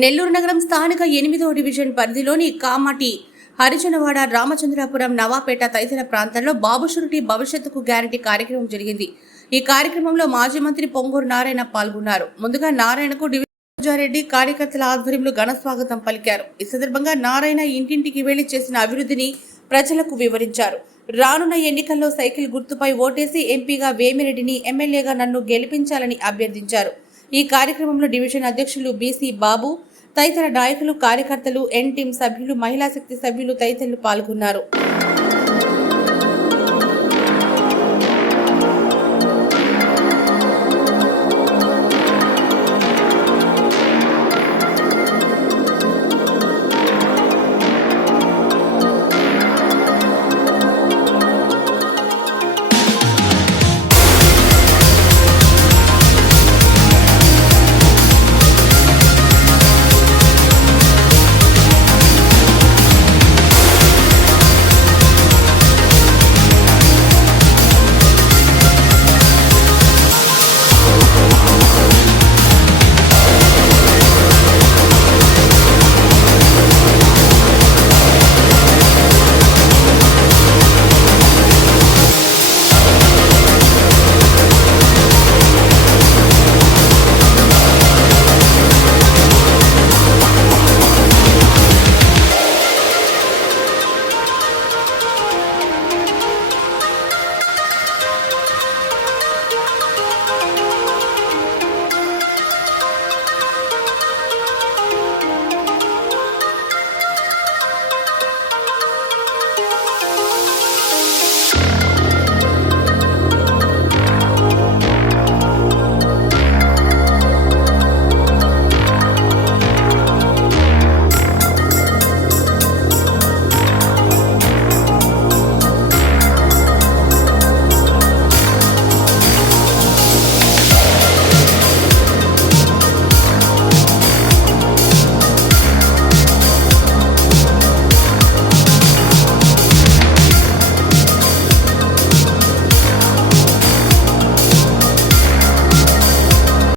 నెల్లూరు నగరం స్థానిక 8వ డివిజన్ పరిధిలోని కామాటి, హరిజనవాడ, రామచంద్రాపురం, నవాపేట తదితర ప్రాంతాల్లో బాబు షూరిటీ భవిష్యత్తుకు గ్యారంటీ కార్యక్రమం జరిగింది. ఈ కార్యక్రమంలో మాజీ మంత్రి పొంగూరు నారాయణ పాల్గొన్నారు. ముందుగా నారాయణకు డివిజన్ కార్యకర్తల ఆధ్వర్యంలో ఘన స్వాగతం పలికారు. ఈ సందర్భంగా నారాయణ ఇంటింటికి వెళ్లి చేసిన అభివృద్ధిని ప్రజలకు వివరించారు. రానున్న ఎన్నికల్లో సైకిల్ గుర్తుపై ఓటేసి ఎంపీగా వేమిరెడ్డిని, ఎమ్మెల్యేగా నన్ను గెలిపించాలని అభ్యర్థించారు. ఈ కార్యక్రమంలో డివిజన్ అధ్యక్షులు బీసీ బాబు, తదితర నాయకులు, కార్యకర్తలు, ఎన్ టీం సభ్యులు, మహిళా శక్తి సభ్యులు తదితరులు పాల్గొన్నారు.